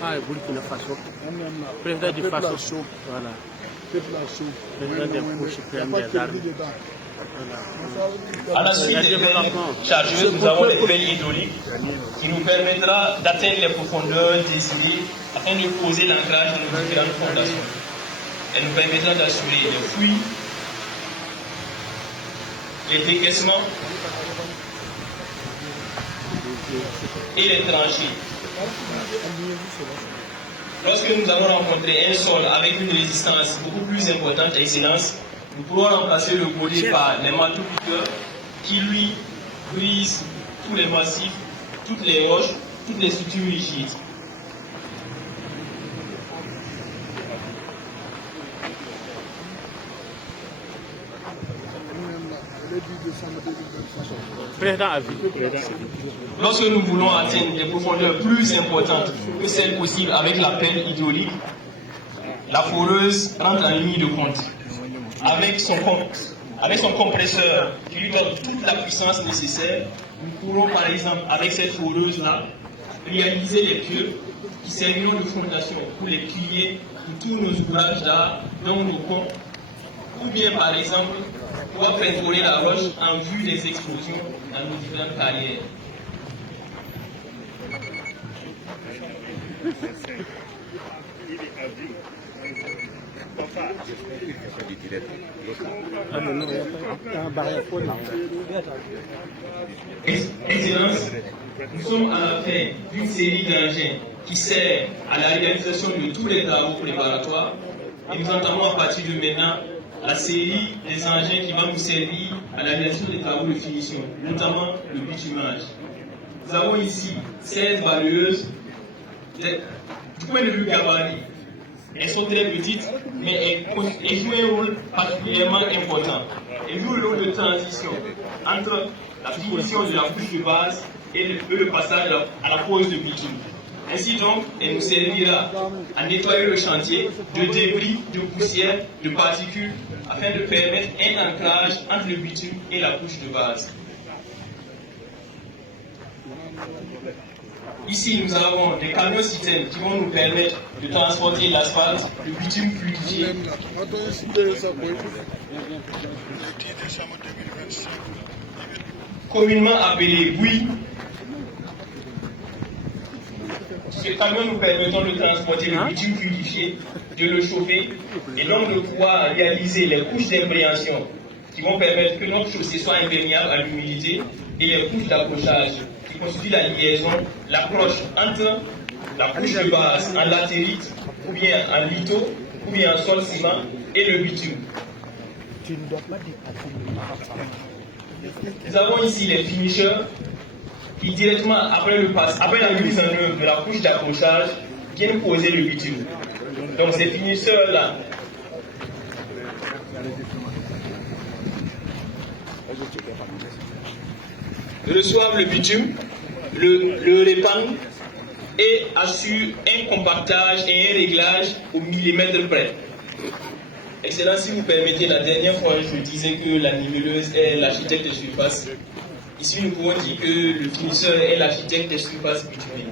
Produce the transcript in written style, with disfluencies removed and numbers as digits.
ça et Burkina Faso. Président du Faso. Voilà. Président des cours suprêmes des armes. À la suite des pelles chargeuses, nous avons les pelles hydrauliques qui nous permettra d'atteindre les profondeurs désirées afin de poser l'ancrage de nos différentes fondations. Elle nous permettra d'assurer les fouilles, les décaissements et les tranchées. Lorsque nous allons rencontrer un sol avec une résistance beaucoup plus importante, Excellence, nous pourrons remplacer le godet par les marteaux-piqueurs qui, lui, brisent tous les massifs, toutes les roches, toutes les structures rigides. Lorsque nous voulons atteindre des profondeurs plus importantes que celles possibles avec la pelle hydraulique, la foreuse rentre en ligne de compte. Avec son compresseur qui lui donne toute la puissance nécessaire, nous pourrons par exemple avec cette foreuse-là réaliser les pieux qui serviront de fondation pour les piliers de tous nos ouvrages d'art, dont nos ponts, ou bien par exemple pouvoir perforer la roche en vue des explosions dans nos différentes carrières. Excellence, nous sommes à la fin d'une série d'engins qui sert à la réalisation de tous les travaux préparatoires et nous entamons à partir de maintenant la série des engins qui va nous servir à la réalisation des travaux de finition, notamment le bitumage. Nous avons ici 16 balayeuses. Du point de vue gabarit, elles sont très petites, mais elles jouent un rôle particulièrement important. Elles jouent le rôle de transition entre la finition de la couche de base et le passage à la pose de bitume. Ainsi donc, elle nous servira à nettoyer le chantier de débris, de poussière, de particules, afin de permettre un ancrage entre le bitume et la couche de base. Ici, nous avons des camions citernes qui vont nous permettre de transporter l'asphalte, le bitume fluidifié. Communément appelé bouillie. Ces camions nous permettront de transporter le bitume fluidifié, de le chauffer et donc de pouvoir réaliser les couches d'impréhension qui vont permettre que notre chaussée soit imperméable à l'humidité et les couches d'accrochage qui constituent la liaison, l'accroche entre la couche de base en latérite ou bien en litho ou bien en sol ciment et le bitume. Nous avons ici les finishers qui directement après la mise en œuvre de la couche d'accrochage viennent poser le bitume. Donc ces finisseurs-là reçoivent le bitume, le répandent et assurent un compactage et un réglage au millimètre près. Excellence, si vous permettez, la dernière fois je disais que la niveleuse est l'architecte de surface. Ici nous pouvons dire que le finisseur est l'architecte de surface bitumée.